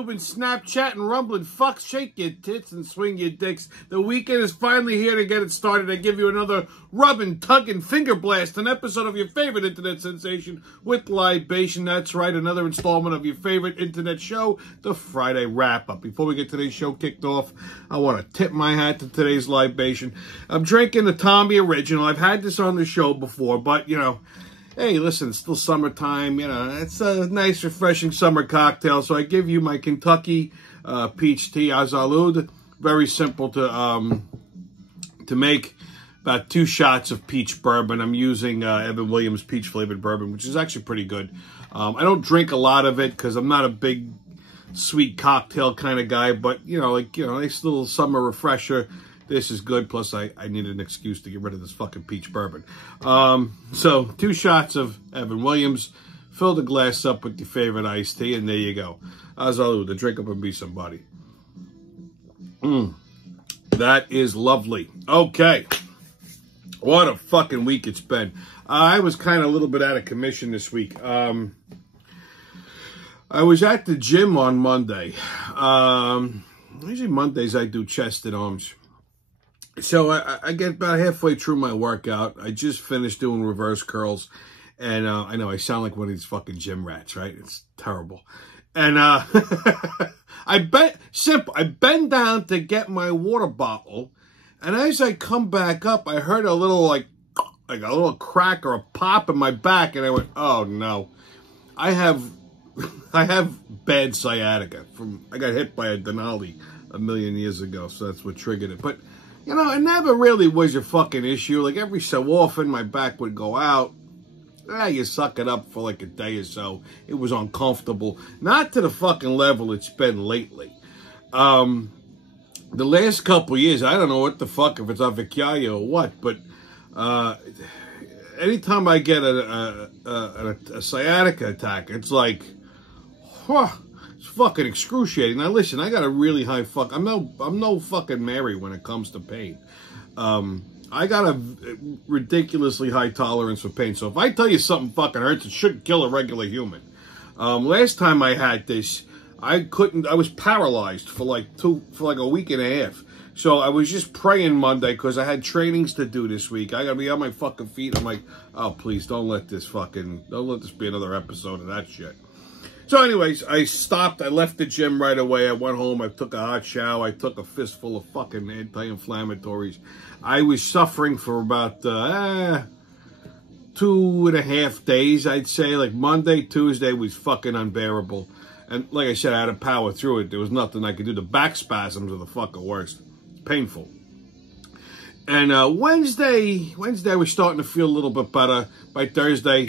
YouTube and Snapchat and rumbling fucks, shake your tits and swing your dicks. The weekend is finally here to get it started. I give you another rubbing, tugging, finger blast, an episode of your favorite internet sensation with libation. That's right, another installment of your favorite internet show, the Friday Wrap-Up. Before we get today's show kicked off, I want to tip my hat to today's libation. I'm drinking the Tommy Original. I've had this on the show before, but, you know, hey, listen, it's still summertime, you know, it's a nice, refreshing summer cocktail, so I give you my Kentucky peach tea, Azalud. Very simple to make. About 2 shots of peach bourbon. I'm using Evan Williams peach-flavored bourbon, which is actually pretty good. I don't drink a lot of it because I'm not a big sweet cocktail kind of guy, but, you know, like, you know, nice little summer refresher. This is good, plus I need an excuse to get rid of this fucking peach bourbon. So, 2 shots of Evan Williams. Fill the glass up with your favorite iced tea, and there you go. Azalud, to drink up and be somebody. That is lovely. Okay. What a fucking week it's been. I was kind of a little bit out of commission this week. I was at the gym on Monday. Usually Mondays I do chest and arms. So I get about halfway through my workout. I just finished doing reverse curls. And I know I sound like one of these fucking gym rats, right? It's terrible. And I bend down to get my water bottle. And as I come back up, I heard a little like a little crack or a pop in my back. And I went, oh no. I have bad sciatica. I got hit by a Denali a million years ago. So that's what triggered it. But you know, it never really was a fucking issue. Like, every so often, my back would go out. You suck it up for like a day or so. It was uncomfortable. Not to the fucking level it's been lately. The last couple of years, I don't know what the fuck, if it's avicularia or what, but anytime I get a sciatica attack, it's like, it's fucking excruciating. Now listen, I got a really high I'm no fucking Mary when it comes to pain. I got a ridiculously high tolerance for pain. So if I tell you something fucking hurts, it shouldn't kill a regular human. Last time I had this, I was paralyzed for like a week and a half. So I was just praying Monday because I had trainings to do this week. I gotta be on my fucking feet. I'm like, oh please don't let this be another episode of that shit. So anyways, I stopped. I left the gym right away. I went home. I took a hot shower. I took a fistful of fucking anti-inflammatories. I was suffering for about 2.5 days, I'd say. Like Monday, Tuesday was fucking unbearable. And like I said, I had to power through it. There was nothing I could do. The back spasms are the fucking worst. It's painful. And Wednesday I was starting to feel a little bit better. By Thursday,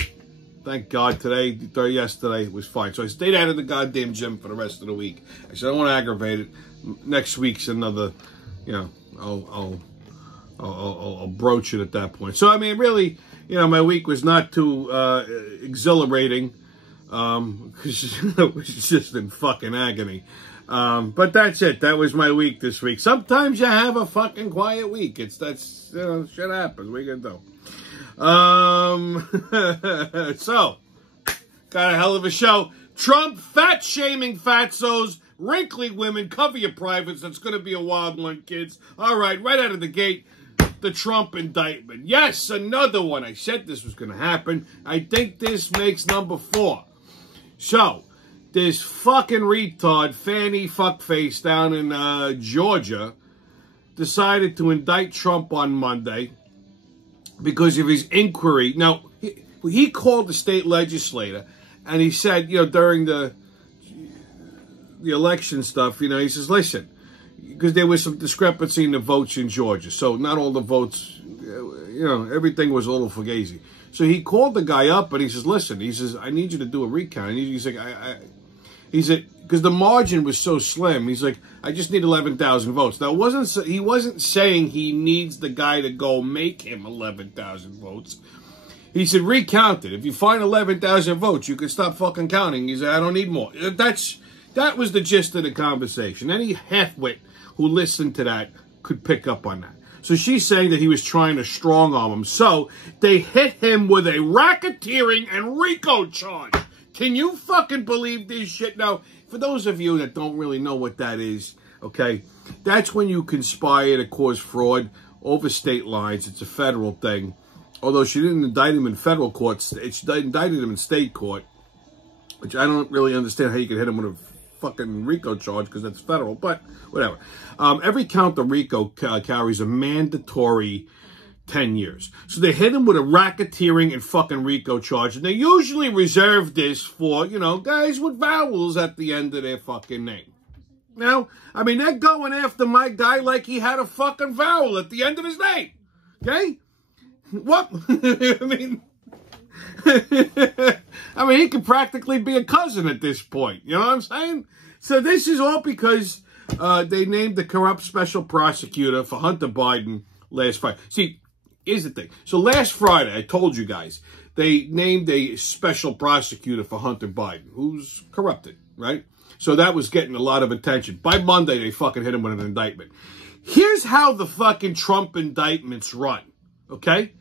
thank God, yesterday it was fine. So I stayed out of the goddamn gym for the rest of the week. I said, I don't want to aggravate it. Next week's another, you know, I'll broach it at that point. So, I mean, really, you know, my week was not too exhilarating. Because it was just in fucking agony. But that's it. That was my week this week. Sometimes you have a fucking quiet week. You know, shit happens. What are you gonna do? So, got a hell of a show. Trump fat-shaming Fatsos. Wrinkly women, cover your privates. That's going to be a wild one, kids. All right out of the gate, the Trump indictment. Yes, another one. I said this was going to happen. I think this makes number 4. So, this fucking retard, Fanny Fuckface down in Georgia, decided to indict Trump on Monday because of his inquiry. Now, he called the state legislator, and he said, you know, during the election stuff, you know, he says, listen, because there was some discrepancy in the votes in Georgia. So not all the votes, you know, everything was a little fugazi. So he called the guy up and he says, listen, he says, I need you to do a recount. He's like, he said, because the margin was so slim, he's like, I just need 11,000 votes. Now, he wasn't saying he needs the guy to go make him 11,000 votes. He said, recount it. If you find 11,000 votes, you can stop fucking counting. He said, I don't need more. That was the gist of the conversation. Any halfwit who listened to that could pick up on that. So she's saying that he was trying to strong-arm him. So they hit him with a racketeering and RICO charge. Can you fucking believe this shit? Now, For those of you that don't really know what that is, okay, that's when you conspire to cause fraud over state lines. It's a federal thing. Although she didn't indict him in federal courts, she indicted him in state court, which I don't really understand how you can hit him with a fucking RICO charge, because that's federal, but whatever. Every count of RICO carries a mandatory 10 years. So they hit him with a racketeering and fucking RICO charge, and they usually reserve this for, you know, guys with vowels at the end of their fucking name. Now, I mean, they're going after my guy like he had a fucking vowel at the end of his name. Okay? What? I mean, he could practically be a cousin at this point. You know what I'm saying? So this is all because they named the corrupt special prosecutor for Hunter Biden last Friday. See, here's the thing. So last Friday, I told you guys, they named a special prosecutor for Hunter Biden, who's corrupted, right? So that was getting a lot of attention. By Monday, they fucking hit him with an indictment. Here's how the fucking Trump indictments run, okay?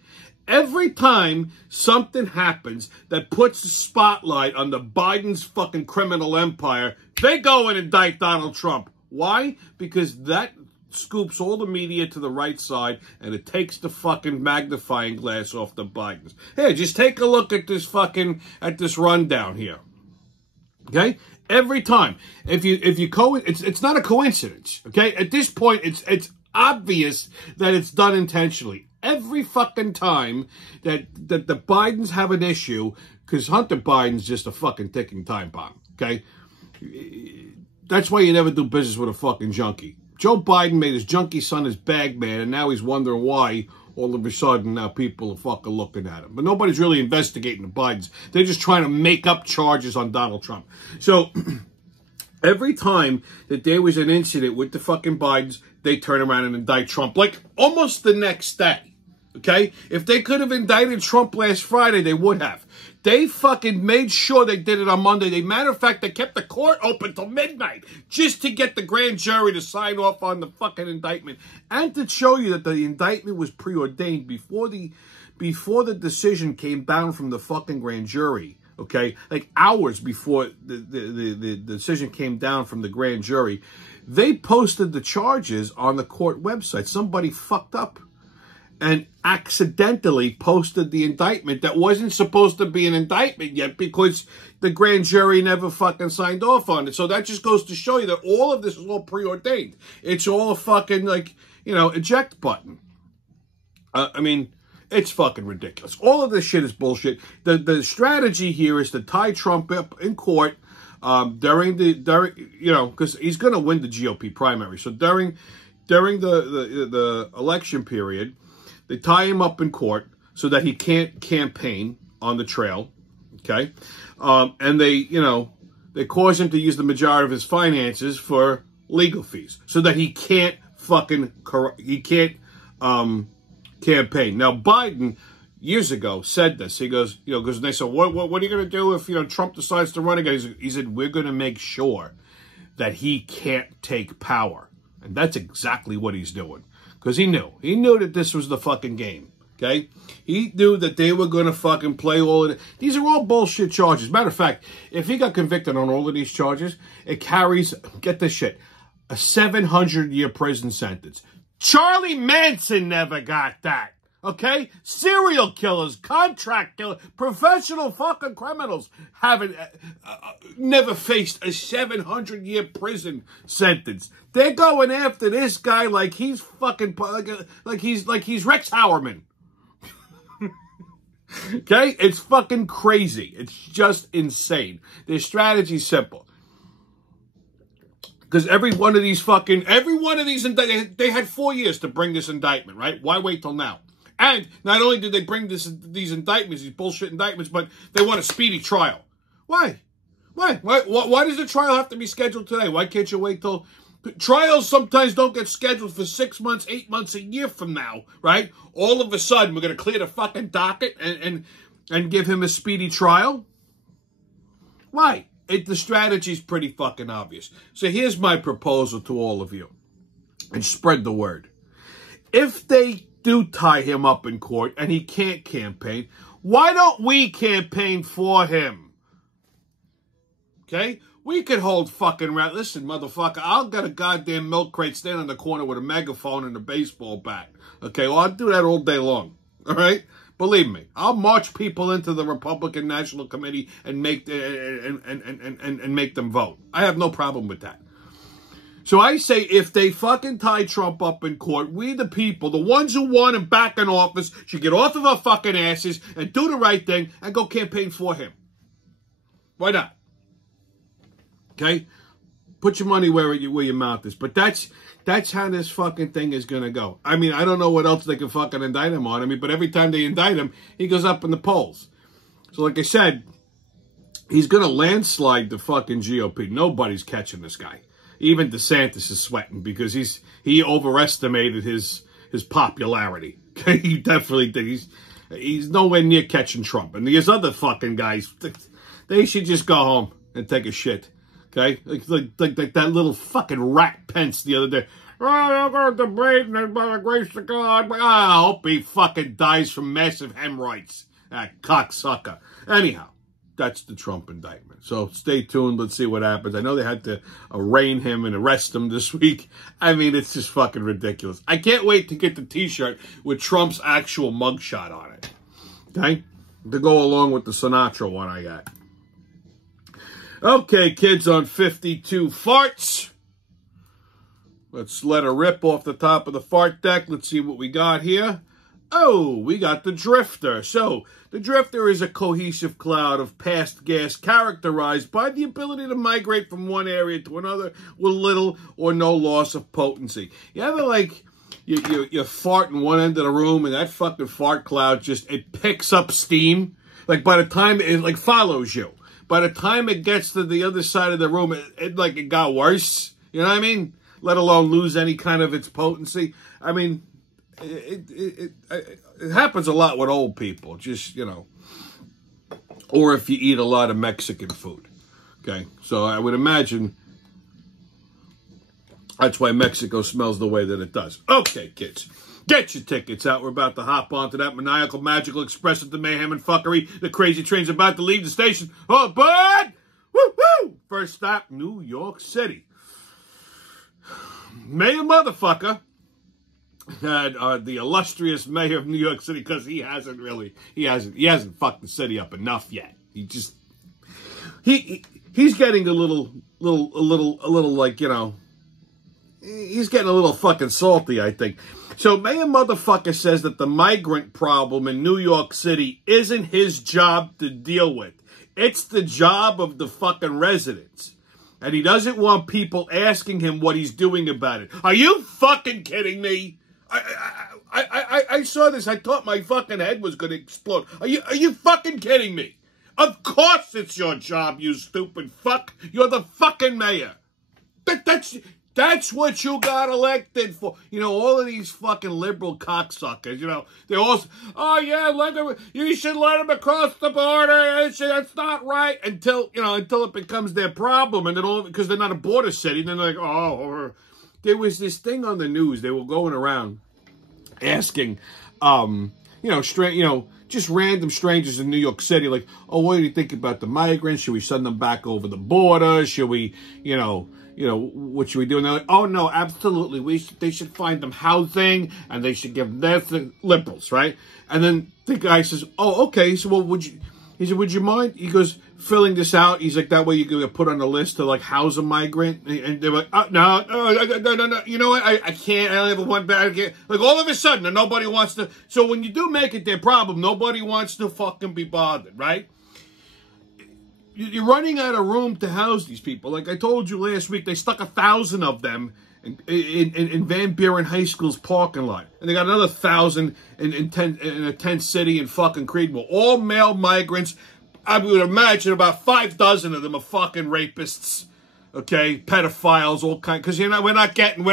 Every time something happens that puts a spotlight on the Biden's fucking criminal empire, they go and indict Donald Trump. Why? Because that scoops all the media to the right side, and it takes the fucking magnifying glass off the Bidens. Hey, just take a look at this fucking, at this rundown here. Okay? Every time. It's not a coincidence. Okay? At this point, it's obvious that it's done intentionally. Every fucking time that the Bidens have an issue, because Hunter Biden's just a fucking ticking time bomb, okay? That's why you never do business with a fucking junkie. Joe Biden made his junkie son his bag man, and now he's wondering why all of a sudden now people are fucking looking at him. But nobody's really investigating the Bidens. They're just trying to make up charges on Donald Trump. So every time that there was an incident with the fucking Bidens, they turn around and indict Trump, like almost the next day. Okay? If they could have indicted Trump last Friday, they would have. They fucking made sure they did it on Monday. Matter of fact, they kept the court open till midnight just to get the grand jury to sign off on the fucking indictment. And to show you that the indictment was preordained before the decision came down from the fucking grand jury. Okay? Like hours before the decision came down from the grand jury, they posted the charges on the court website. Somebody fucked up and accidentally posted the indictment that wasn't supposed to be an indictment yet because the grand jury never fucking signed off on it. So that just goes to show you that all of this is all preordained. It's all a fucking, like, you know, eject button. I mean, it's fucking ridiculous. All of this shit is bullshit. The strategy here is to tie Trump up in court during you know, because he's going to win the GOP primary. So during the election period, they tie him up in court so that he can't campaign on the trail, okay? And they cause him to use the majority of his finances for legal fees so that he can't campaign. Now, Biden, years ago, said this. He goes, because they said, what are you going to do if, Trump decides to run again? He said, we're going to make sure that he can't take power. And that's exactly what he's doing. Because he knew that this was the fucking game, okay? He knew that they were going to fucking play all of it. These are all bullshit charges. Matter of fact, if he got convicted on all of these charges, it carries, get this shit, a 700-year prison sentence. Charlie Manson never got that, okay? Serial killers, contract killers, professional fucking criminals haven't never faced a 700-year prison sentence. They're going after this guy like he's fucking like he's Rex Howerman. Okay? It's fucking crazy. It's just insane. Their strategy's simple. Because every one of these, they had 4 years to bring this indictment, right? Why wait till now? And not only did they bring these indictments, these bullshit indictments, but they want a speedy trial. Why? Why does the trial have to be scheduled today? Why can't you wait till... Trials sometimes don't get scheduled for 6 months, 8 months, a year from now, right? All of a sudden, we're going to clear the fucking docket and give him a speedy trial? Why? The strategy's pretty fucking obvious. So here's my proposal to all of you. And spread the word. If they do tie him up in court and he can't campaign, why don't we campaign for him? Okay? We could hold fucking rally. Listen, motherfucker, I'll get a goddamn milk crate standing in the corner with a megaphone and a baseball bat. Okay, well, I'll do that all day long. All right? Believe me, I'll march people into the Republican National Committee and make make them vote. I have no problem with that. So I say if they fucking tie Trump up in court, we the people, the ones who want him back in office, should get off of our fucking asses and do the right thing and go campaign for him. Why not? Okay? Put your money where your mouth is. But that's how this fucking thing is going to go. I mean, I don't know what else they can fucking indict him on. I mean, but every time they indict him, he goes up in the polls. So like I said, he's going to landslide the fucking GOP. Nobody's catching this guy. Even DeSantis is sweating because he overestimated his popularity. Okay, he definitely did. He's nowhere near catching Trump. And these other fucking guys, they should just go home and take a shit. Okay, like that little fucking rat Pence the other day. Oh, I'm going to debate and by the grace of God. I hope he fucking dies from massive hemorrhoids. That cocksucker. Anyhow. That's the Trump indictment. So stay tuned. Let's see what happens. I know they had to arraign him and arrest him this week. I mean, it's just fucking ridiculous. I can't wait to get the T-shirt with Trump's actual mugshot on it. Okay? To go along with the Sinatra one I got. Okay, kids on 52 farts. Let's let her rip off the top of the fart deck. Let's see what we got here. Oh, we got the Drifter. So, the Drifter is a cohesive cloud of past gas characterized by the ability to migrate from one area to another with little or no loss of potency. You ever, like, you fart in one end of the room and that fucking fart cloud it picks up steam? Like, by the time it, like, follows you. By the time it gets to the other side of the room, it got worse. You know what I mean? Let alone lose any kind of its potency. I mean... It happens a lot with old people, just, you know, or if you eat a lot of Mexican food, okay? So I would imagine that's why Mexico smells the way that it does. Okay, kids, get your tickets out. We're about to hop onto that maniacal, magical express of the mayhem and fuckery. The crazy train's about to leave the station. Oh, bud! Woo-hoo! First stop, New York City. Mayor motherfucker had the illustrious mayor of New York City, because he hasn't fucked the city up enough yet. He's getting a little like, you know, he's getting a little fucking salty, I think. So Mayor motherfucker says that the migrant problem in New York City isn't his job to deal with. It's the job of the fucking residents. And he doesn't want people asking him what he's doing about it. Are you fucking kidding me? I saw this. I thought my fucking head was going to explode. Are you fucking kidding me? Of course it's your job, you stupid fuck. You're the fucking mayor. That's what you got elected for. You know, all of these fucking liberal cocksuckers, you know, they all, oh yeah, you should let them across the border. That's not right. Until it becomes their problem, and then all, because they're not a border city, then they're like, oh. There was this thing on the news. They were going around asking, just random strangers in New York City, like, oh, what do you think about the migrants? Should we send them back over the border? Should we, what should we do? And they're like, oh, no, absolutely. They should find them housing, and they should give them liberals, right? And then the guy says, oh, okay, so what would you, he said, would you mind? He goes, filling this out. He's like, that way you can put on the list to, like, house a migrant. And they're like, no. You know what? I can't. I only have one bag. Like, all of a sudden, nobody wants to. So when you do make it their problem, nobody wants to fucking be bothered, right? You're running out of room to house these people. Like I told you last week, they stuck 1,000 of them in Van Buren High School's parking lot. And they got another 1,000 in a tent city in fucking Creedmoor. All male migrants. I would imagine about 5 dozen of them are fucking rapists, okay, pedophiles, all kind. Because we're not getting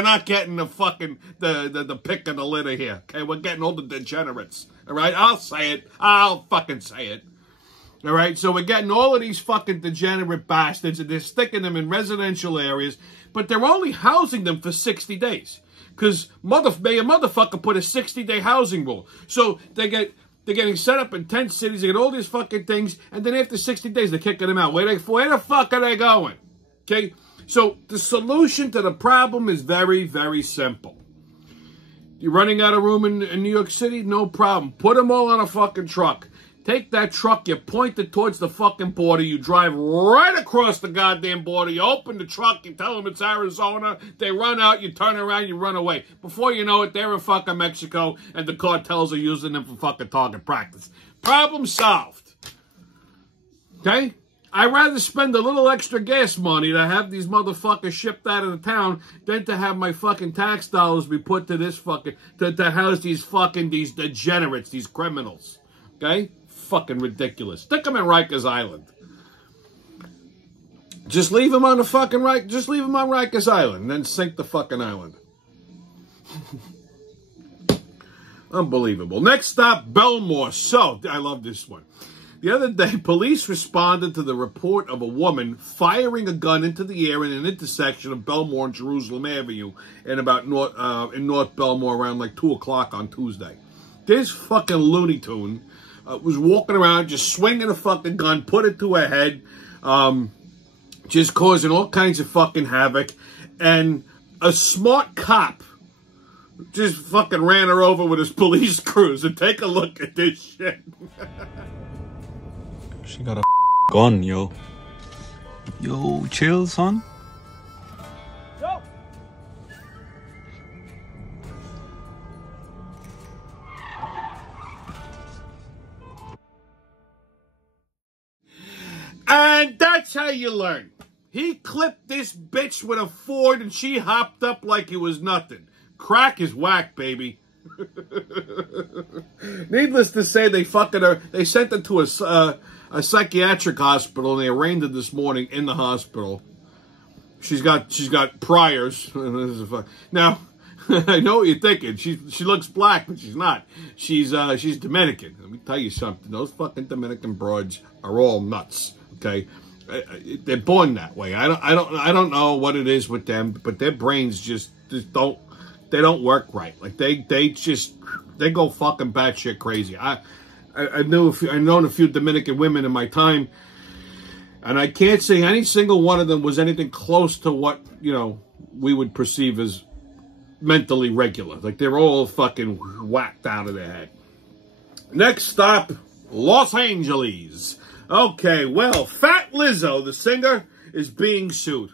the fucking the pick of the litter here, okay? We're getting all the degenerates, all right? I'll fucking say it, all right? So we're getting all of these fucking degenerate bastards, and they're sticking them in residential areas, but they're only housing them for 60 days, because Mayor motherfucker put a 60-day housing rule. So they're getting set up in tent cities. They get all these fucking things. And then after 60 days, they're kicking them out. Where the fuck are they going? Okay? So the solution to the problem is very, very simple. You're running out of room in New York City? No problem. Put them all on a fucking truck. Take that truck, you point it towards the fucking border, you drive right across the goddamn border, you open the truck, you tell them it's Arizona, they run out, you turn around, you run away. Before you know it, they're in fucking Mexico, and the cartels are using them for fucking target practice. Problem solved. Okay? I'd rather spend a little extra gas money to have these motherfuckers shipped out of the town than to have my fucking tax dollars be put to this fucking, to house these degenerates, these criminals. Okay? Fucking ridiculous. Stick them in Rikers Island. Just leave them on the fucking just leave them on Rikers Island and then sink the fucking island. Unbelievable. Next stop, Belmore. So, I love this one. The other day, police responded to the report of a woman firing a gun into the air in an intersection of Belmore and Jerusalem Avenue in North Belmore around like 2 o'clock on Tuesday. This fucking Looney Tune was walking around just swinging a fucking gun, put it to her head, just causing all kinds of fucking havoc. And a smart cop just fucking ran her over with his police cruiser. Take a look at this shit. She got a gun, yo. Yo, chill, son. Yo. And that's how you learn. He clipped this bitch with a Ford and she hopped up like it was nothing. Crack is whack, baby. Needless to say, they sent her to a psychiatric hospital and they arraigned her this morning in the hospital. She's got priors. Now, I know what you're thinking. She looks black, but she's not. She's Dominican. Let me tell you something. Those fucking Dominican broads are all nuts. Okay, they're born that way. I don't know what it is with them, but their brains just don't work right. Like they go fucking batshit crazy. I've known a few Dominican women in my time, and I can't say any single one of them was anything close to what we would perceive as mentally regular. Like they're all fucking whacked out of their head. Next stop, Los Angeles. Okay, well, Fat Lizzo, the singer, is being sued.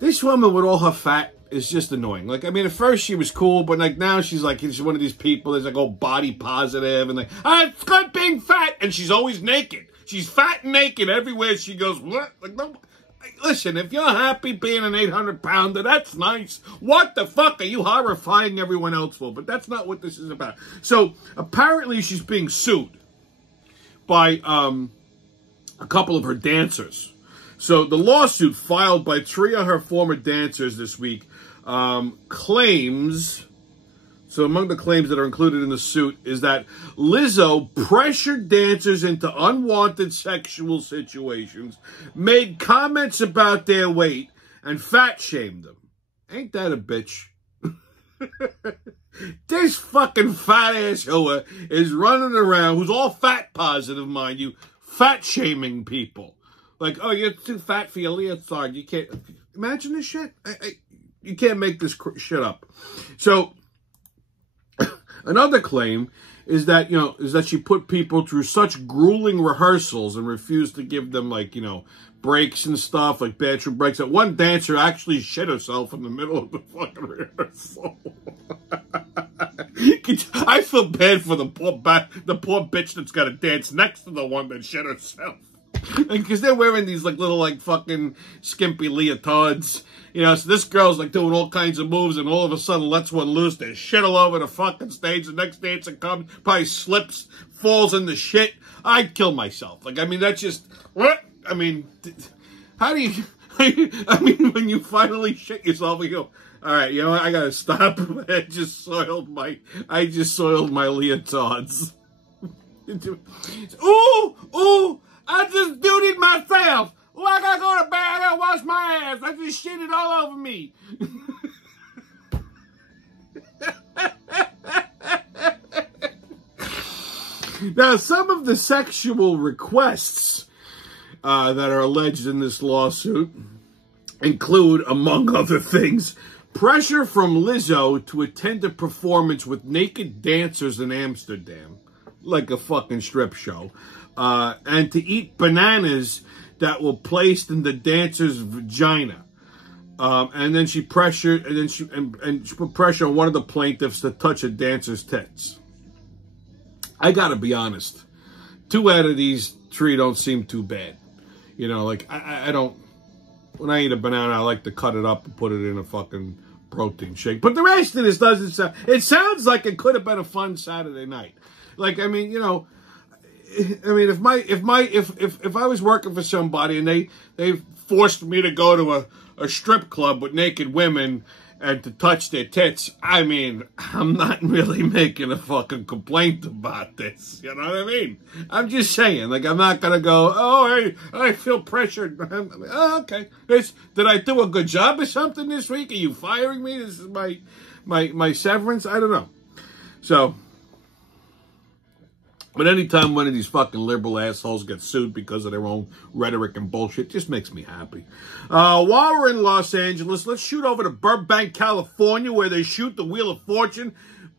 This woman with all her fat is just annoying. Like, I mean, at first she was cool, but like now she's one of these people that's like all body positive and like, it's good being fat, and she's always naked. She's fat and naked everywhere she goes. What? Like, no. Listen, if you're happy being an 800-pounder, that's nice. What the fuck are you horrifying everyone else for? But that's not what this is about. So, apparently she's being sued by a couple of her dancers. So, the lawsuit filed by 3 of her former dancers this week claims... So among the claims that are included in the suit is that Lizzo pressured dancers into unwanted sexual situations, made comments about their weight, and fat-shamed them. Ain't that a bitch? This fucking fat-ass hoa is running around, who's all fat positive, mind you, fat-shaming people. Like, oh, you're too fat for your leotard. You can't... Imagine this shit. You can't make this shit up. So... Another claim is that, she put people through such grueling rehearsals and refused to give them, breaks and stuff, like bathroom breaks, that one dancer actually shit herself in the middle of the fucking rehearsal. I feel bad for the poor bitch that's got to dance next to the one that shit herself. Because they're wearing these, little, fucking skimpy leotards. So this girl's, doing all kinds of moves, and all of a sudden lets one loose. They shit all over the fucking stage. The next dancer comes, probably slips, falls in the shit. I'd kill myself. That's just... What? How do you... when you finally shit yourself, you go, all right, I gotta stop. I just soiled my leotards. Ooh! I just dutied myself. Oh, I gotta go to bed. I gotta wash my ass. I just shit it all over me. Now, some of the sexual requests that are alleged in this lawsuit include, among other things, pressure from Lizzo to attend a performance with naked dancers in Amsterdam, like a fucking strip show, and to eat bananas that were placed in the dancer's vagina. And then she pressured, and then she put pressure on one of the plaintiffs to touch a dancer's tits. I gotta be honest, 2 out of these 3 don't seem too bad. You know, like I don't. When I eat a banana, I like to cut it up and put it in a fucking protein shake. But the rest of this doesn't sound. It sounds like it could have been a fun Saturday night. Like, I mean, you know, I mean, if I was working for somebody and they forced me to go to a strip club with naked women and to touch their tits, I mean, I'm not really making a fucking complaint about this. You know what I mean? I'm just saying, like, I'm not gonna go, oh, I feel pressured. Oh, okay. Did I do a good job or something this week? Are you firing me? This is my severance? I don't know. So, but anytime one of these fucking liberal assholes gets sued because of their own rhetoric and bullshit, just makes me happy. While we're in Los Angeles, let's shoot over to Burbank, California, where they shoot the Wheel of Fortune.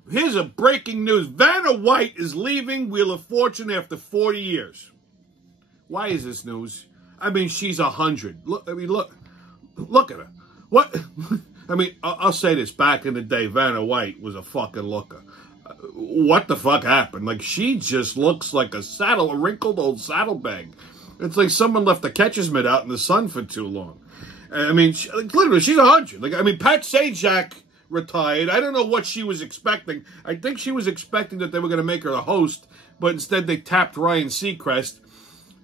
Here's a breaking news. Vanna White is leaving Wheel of Fortune after 40 years. Why is this news? I mean, she's 100. Look at her. What? I mean, I'll say this. Back in the day, Vanna White was a fucking looker. What the fuck happened? Like, she just looks like a wrinkled old saddlebag. It's like someone left the catcher's mitt out in the sun for too long. I mean, literally, she's 100. Like, I mean, Pat Sajak retired. I don't know what she was expecting. I think she was expecting that they were going to make her a host, but instead they tapped Ryan Seacrest.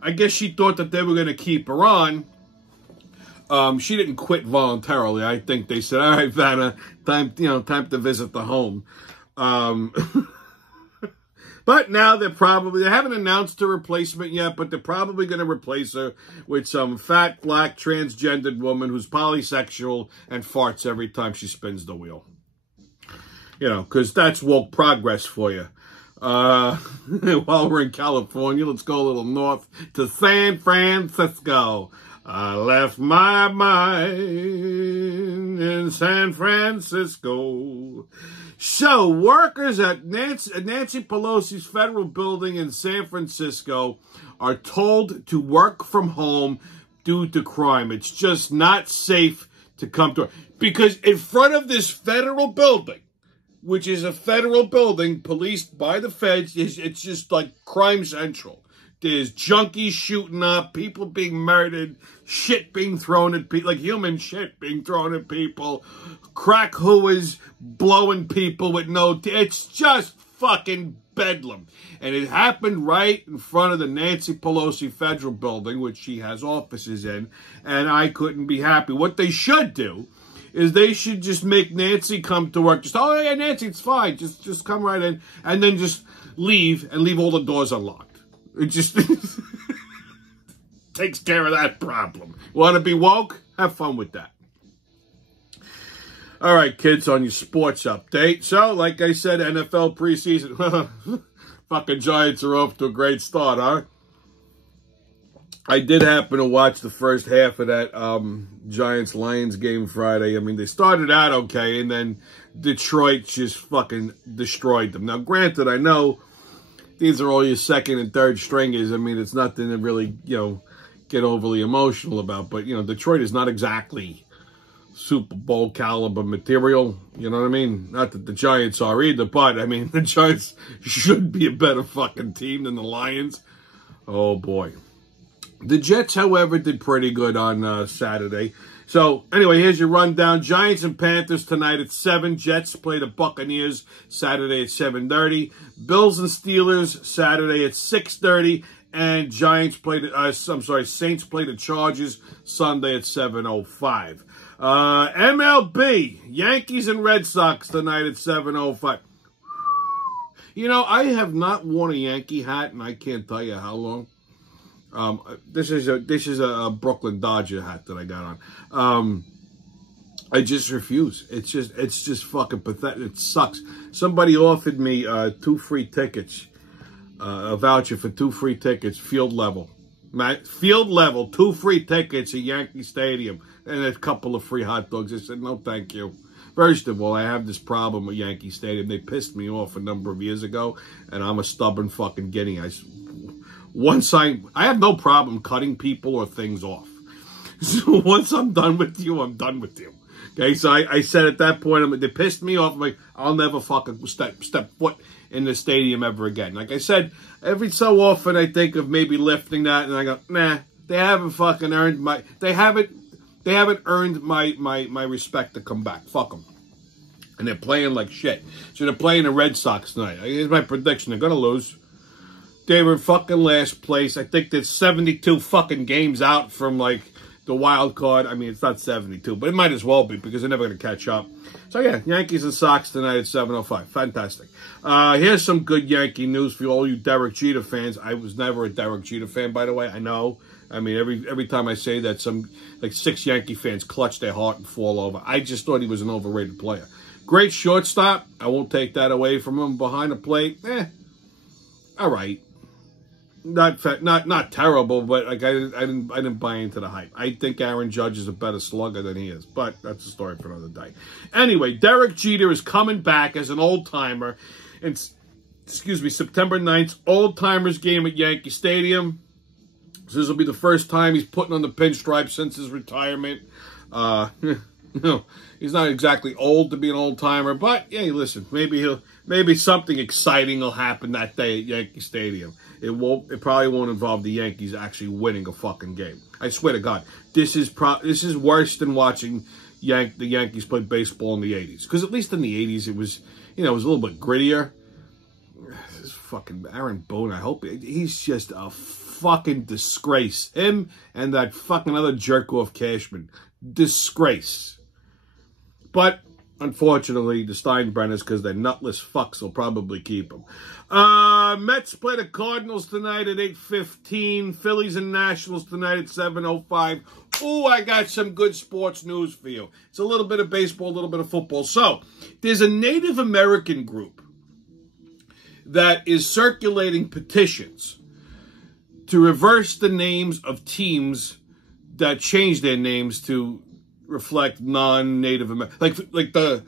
I guess she thought that they were going to keep her on. She didn't quit voluntarily. I think they said, all right, Vanna, time to visit the home. But now they haven't announced a replacement yet, but they're probably going to replace her with some fat, black, transgendered woman who's polysexual and farts every time she spins the wheel. You know, because that's woke progress for you. While we're in California, let's go a little north to San Francisco. I left my mind in San Francisco. So, workers at Nancy Pelosi's federal building in San Francisco are told to work from home due to crime. It's just not safe to come to work. Because in front of this federal building, which is a federal building policed by the feds, it's just like crime central. There's junkies shooting up, people being murdered, shit being thrown at people, like human shit being thrown at people, crack hooers blowing people with it's just fucking bedlam. And it happened right in front of the Nancy Pelosi federal building, which she has offices in, and I couldn't be happy. What they should do is they should just make Nancy come to work. Just, oh yeah, Nancy, it's fine. Just come right in, and then just leave and leave all the doors unlocked. It just takes care of that problem. Want to be woke? Have fun with that. All right, kids, on your sports update. So, like I said, NFL preseason. Fucking Giants are off to a great start, huh? I did happen to watch the first half of that Giants-Lions game Friday. I mean, they started out okay, and then Detroit just fucking destroyed them. Now, granted, I know these are all your second and third stringers. I mean, it's nothing to really, get overly emotional about. But, Detroit is not exactly Super Bowl caliber material. You know what I mean? Not that the Giants are either, but, I mean, the Giants should be a better fucking team than the Lions. Oh, boy. The Jets, however, did pretty good on Saturday. So, anyway, here's your rundown. Giants and Panthers tonight at 7. Jets play the Buccaneers Saturday at 7:30. Bills and Steelers Saturday at 6:30. And Saints play the Chargers Sunday at 7:05. MLB, Yankees and Red Sox tonight at 7:05. I have not worn a Yankee hat, and I can't tell you how long. This is a Brooklyn Dodger hat that I got on. I just refuse. It's just fucking pathetic. It sucks. Somebody offered me 2 free tickets a voucher for 2 free tickets, field level. Field level, 2 free tickets at Yankee Stadium, and a couple of free hot dogs. I said, no, thank you. First of all, I have this problem with Yankee Stadium. They pissed me off a number of years ago, and I'm a stubborn fucking guinea. I have no problem cutting people or things off. So once I'm done with you, I'm done with you. Okay, so I said at that point, they pissed me off. I'm like, I'll never fucking step foot in the stadium ever again. Like I said, every so often I think of maybe lifting that, and I go, nah, they haven't fucking earned my, they haven't earned my respect to come back. Fuck them. And they're playing like shit. So they're playing the Red Sox tonight. Here's my prediction. They're going to lose. They were in fucking last place. I think there's 72 fucking games out from, like, the wild card. I mean, it's not 72, but it might as well be because they're never going to catch up. So, yeah, Yankees and Sox tonight at 7:05. Fantastic. Here's some good Yankee news for all you Derek Jeter fans. I was never a Derek Jeter fan, by the way. I know. I mean, every time I say that, some, like, 6 Yankee fans clutch their heart and fall over. I just thought he was an overrated player. Great shortstop. I won't take that away from him. Behind the plate, all right. Not terrible, but like I didn't buy into the hype. I think Aaron Judge is a better slugger than he is, but that's a story for another day. Anyway, Derek Jeter is coming back as an old-timer. And, excuse me, September 9th, old-timers game at Yankee Stadium. So this will be the first time he's putting on the pinstripe since his retirement. No, he's not exactly old to be an old-timer, but, yeah, listen, maybe something exciting will happen that day at Yankee Stadium. It probably won't involve the Yankees actually winning a fucking game. I swear to God, this is worse than watching the Yankees play baseball in the 80s. Because at least in the 80s, it was a little bit grittier. This fucking Aaron Boone, I hope he's just a fucking disgrace. Him and that fucking other jerk-off Cashman. Disgrace. But, unfortunately, the Steinbrenners, because they're nutless fucks, will probably keep him. Mets play the Cardinals tonight at 8:15. Phillies and Nationals tonight at 7:05. Ooh, I got some good sports news for you. It's a little bit of baseball, a little bit of football. So, there's a Native American group that is circulating petitions to reverse the names of teams that changed their names to reflect non-Native American, like the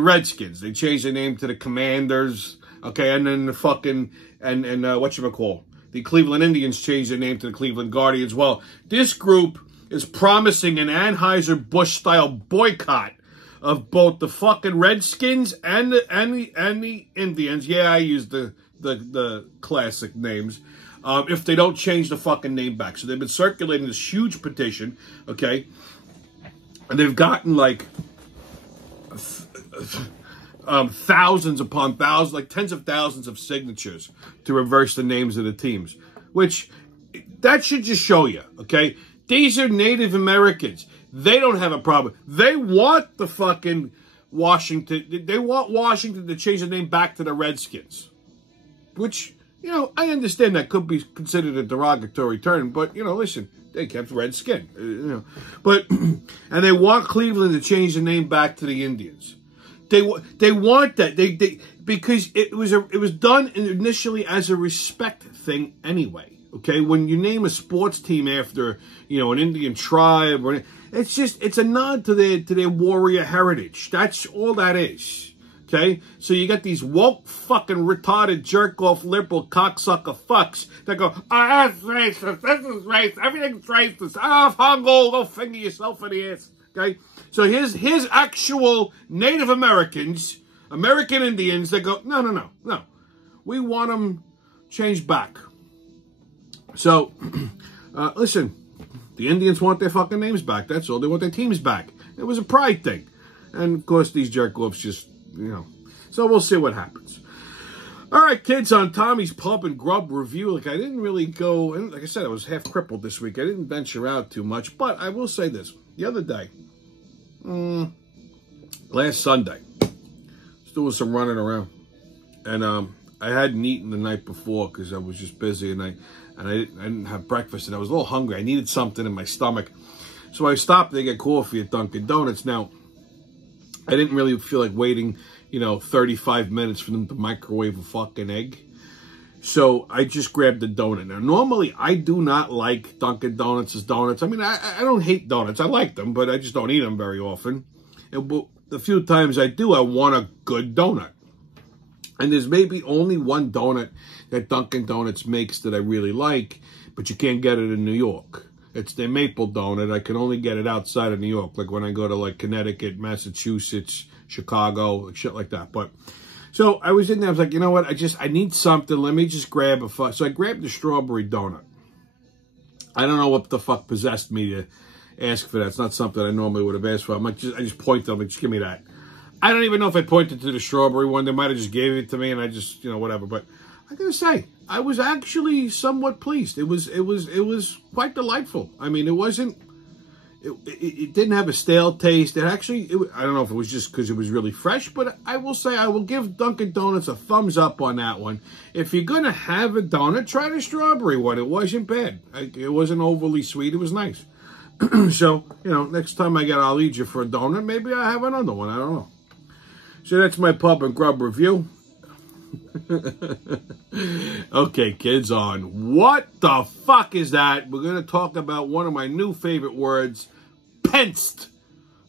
Redskins. They changed their name to the Commanders, okay, and then the fucking and whatchamacall, the Cleveland Indians changed their name to the Cleveland Guardians. Well, this group is promising an Anheuser-Busch style boycott of both the fucking Redskins and the Indians. Yeah, I used the classic names. If they don't change the fucking name back. So they've been circulating this huge petition, okay? And they've gotten like thousands upon thousands, like tens of thousands of signatures to reverse the names of the teams. Which, that should just show you, okay? These are Native Americans. They don't have a problem. They want the fucking Washington, they want Washington to change the name back to the Redskins. Which, I understand that could be considered a derogatory term, but, listen, they kept red skin, But, and they want Cleveland to change the name back to the Indians. They want that. Because it was done initially as a respect thing anyway, okay? When you name a sports team after, an Indian tribe, it's a nod to their warrior heritage. That's all that is. Okay, so you got these woke, fucking retarded, jerk-off, liberal, cocksucker fucks that go, that's racist, this is racist, everything's racist, Hongo, go finger yourself in the ass, okay? So here's actual Native Americans, American Indians that go, no, we want them changed back. So, listen, the Indians want their fucking names back, that's all, they want their teams back. It was a pride thing. And, of course, these jerk-offs just, so we'll see what happens. All right, kids, on Tommy's Pub and Grub review, I didn't really go, and like I said, I was half crippled this week. I didn't venture out too much, but I will say this. The other day, last Sunday, I was doing some running around, and I hadn't eaten the night before because I was just busy, and I didn't have breakfast, and I was a little hungry. I needed something in my stomach. So I stopped to get coffee at Dunkin' Donuts. Now, I didn't really feel like waiting, 35 minutes for them to microwave a fucking egg. So I just grabbed the donut. Now, normally I do not like Dunkin' Donuts' donuts. I mean, I don't hate donuts. I like them, but I just don't eat them very often. And the few times I do, I want a good donut. And there's maybe only one donut that Dunkin' Donuts makes that I really like, but you can't get it in New York. It's their maple donut. I can only get it outside of New York, like when I go to like Connecticut, Massachusetts, Chicago, like shit like that. But so I was in there. I was like, you know what? I need something. Let me just grab a. So I grabbed the strawberry donut. I don't know what the fuck possessed me to ask for that. It's not something I normally would have asked for. I just pointed. I'm like, just give me that. I don't even know if I pointed to the strawberry one. They might have just gave it to me, and I just, whatever. But I gotta say, I was actually somewhat pleased. It was quite delightful. I mean, it wasn't. It didn't have a stale taste. I don't know if it was just because it was really fresh, but I will say I will give Dunkin' Donuts a thumbs up on that one. If you're going to have a donut, try the strawberry one. It wasn't bad. It wasn't overly sweet. It was nice. So, next time I'll eat you for a donut, maybe I'll have another one. I don't know. So that's my Pub and Grub review. Okay, kids, on What the Fuck Is That? We're going to talk about one of my new favorite words, Pence'd.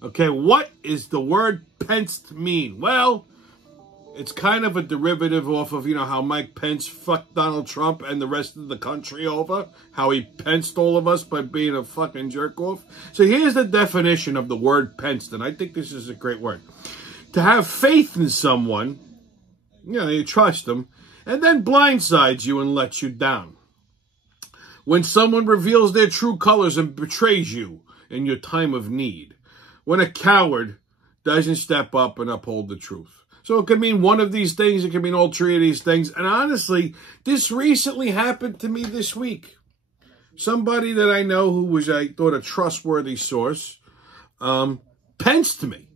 Okay, what is the word Pence'd mean? Well, it's kind of a derivative off of, how Mike Pence fucked Donald Trump and the rest of the country over. How he penced all of us by being a fucking jerk-off. So here's the definition of the word Pence'd, and I think this is a great word. To have faith in someone, you trust them, and then blindsides you and lets you down. When someone reveals their true colors and betrays you in your time of need. When a coward doesn't step up and uphold the truth. So it could mean one of these things. It could mean all three of these things. And honestly, this recently happened to me this week. Somebody that I know who was, I thought, a trustworthy source, penced to me.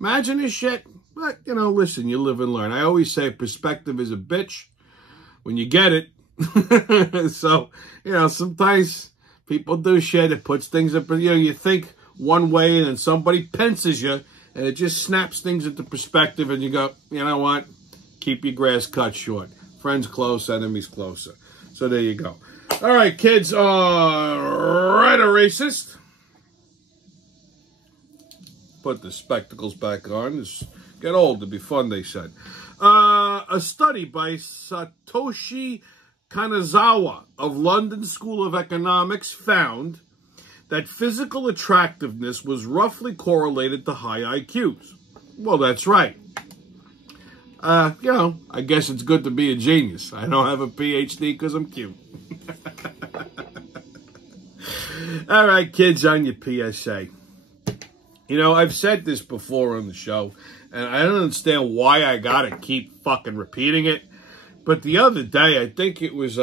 Imagine this shit. But, listen, you live and learn. I always say perspective is a bitch when you get it. So, sometimes people do shit. It puts things up, you think one way and then somebody pences you and it just snaps things into perspective and you go, you know what? Keep your grass cut short. Friends close, enemies closer. So there you go. All right, kids. Right, a racist. Put the spectacles back on. Just get old to be fun, they said. A study by Satoshi Kanazawa of London School of Economics found that physical attractiveness was roughly correlated to high IQs. Well, that's right. I guess it's good to be a genius. I don't have a PhD because I'm cute. All right, kids, on your PSA. I've said this before on the show, and I don't understand why I gotta keep fucking repeating it. But the other day, I think it was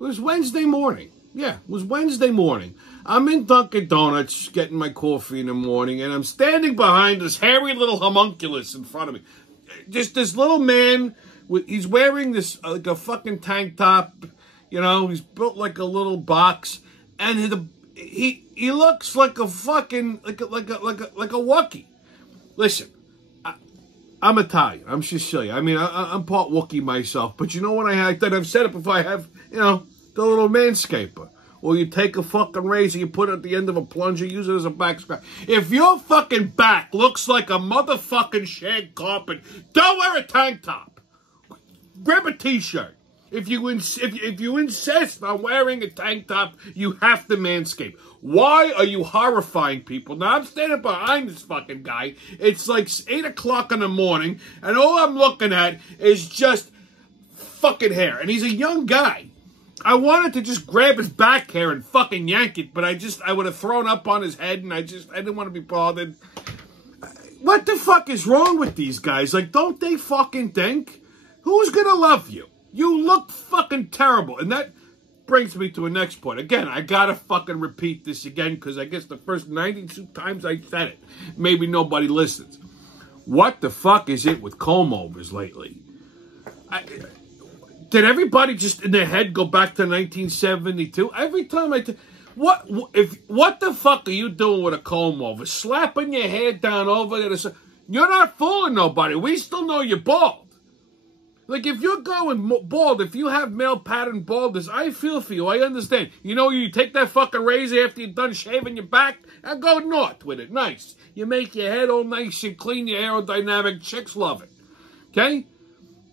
Wednesday morning. Yeah, it was Wednesday morning. I'm in Dunkin' Donuts getting my coffee in the morning, and I'm standing behind this hairy little homunculus in front of me. Just this little man, he's wearing this, like a fucking tank top, he's built like a little box, and he looks like a fucking, like a Wookiee. Listen, I'm Italian. I'm Sicilian. I mean, I'm part Wookiee myself, but you know what I've said it before, I have, the little manscaper. Or you take a fucking razor, you put it at the end of a plunger, use it as a back scratch. If your fucking back looks like a motherfucking shag carpet, don't wear a tank top. Grab a t-shirt. If you insist on wearing a tank top, you have to manscape. Why are you horrifying people? Now, I'm standing behind this fucking guy. It's like 8 o'clock in the morning, and all I'm looking at is just fucking hair. And he's a young guy. I wanted to just grab his back hair and fucking yank it, but I would have thrown up on his head, and I didn't want to be bothered. What the fuck is wrong with these guys? Like, don't they fucking think? Who's gonna love you? You look fucking terrible. And that brings me to a next point. Again, I gotta fucking repeat this again, because I guess the first 92 times I said it, maybe nobody listens. What the fuck is it with comb-overs lately? Did everybody just in their head go back to 1972? Every time what the fuck are you doing with a comb over? Slapping your hair down over there? You're not fooling nobody. We still know you're bald. Like, if you're going bald, if you have male pattern baldness, I feel for you. I understand. You know, you take that fucking razor after you're done shaving your back and go north with it. Nice. You make your head all nice and clean, your aerodynamic. Chicks love it. Okay?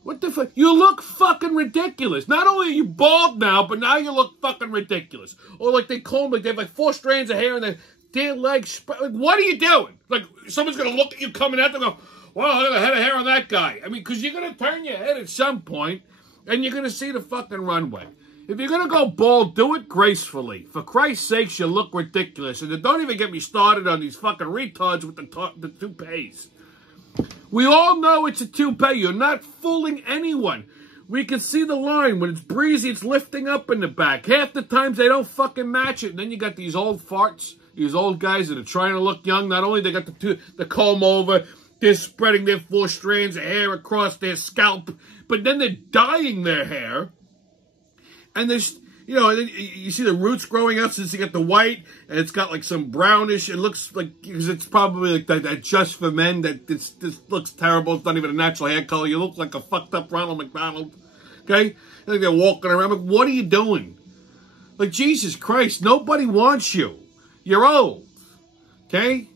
What the fuck? You look fucking ridiculous. Not only are you bald now, but now you look fucking ridiculous. Or like they comb, like they have like 4 strands of hair and their legs. Like, what are you doing? Like, someone's going to look at you coming out and go, well, look at the head of hair on that guy. I mean, because you're going to turn your head at some point, and you're going to see the fucking runway. If you're going to go bald, do it gracefully. For Christ's sakes, you look ridiculous. And don't even get me started on these fucking retards with the toupees. We all know it's a toupee. You're not fooling anyone. We can see the line. When it's breezy, it's lifting up in the back. Half the times, they don't fucking match it. And then you got these old farts, these old guys that are trying to look young. Not only they got the comb over, they're spreading their 4 strands of hair across their scalp, but then they're dyeing their hair. And there's, you know, you see the roots growing out since you got the white, and it's got like some brownish. It looks like, because it's probably like that just for men, that this looks terrible. It's not even a natural hair color. You look like a fucked up Ronald McDonald. Okay? I think they're walking around. Like, what are you doing? Like, Jesus Christ, nobody wants you. You're old. Okay?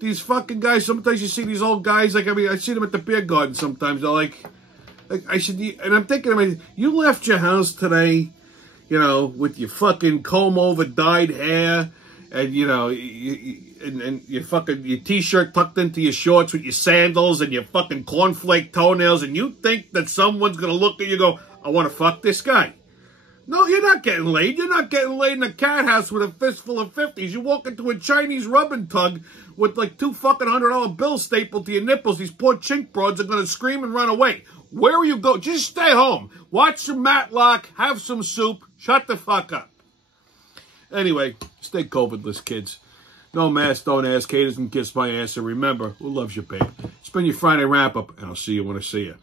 These fucking guys, sometimes you see these old guys, like, I mean, I see them at the beer garden sometimes. They're like I should, and I'm thinking, I mean, you left your house today, you know, with your fucking comb-over dyed hair, and, you know, and your fucking, your t-shirt tucked into your shorts with your sandals and your fucking cornflake toenails, and you think that someone's going to look at you and go, I want to fuck this guy. No, you're not getting laid. You're not getting laid in a cat house with a fistful of 50s. You walk into a Chinese rub and tug with like 2 fucking $100 bills stapled to your nipples. These poor chink broads are going to scream and run away. Where are you going? Just stay home. Watch some Matlock. Have some soup. Shut the fuck up. Anyway, stay COVID-less, kids. No mask, don't ask. Haters can kiss my ass. And remember, who loves you, babe? It's been your Friday wrap-up, and I'll see you when I see you.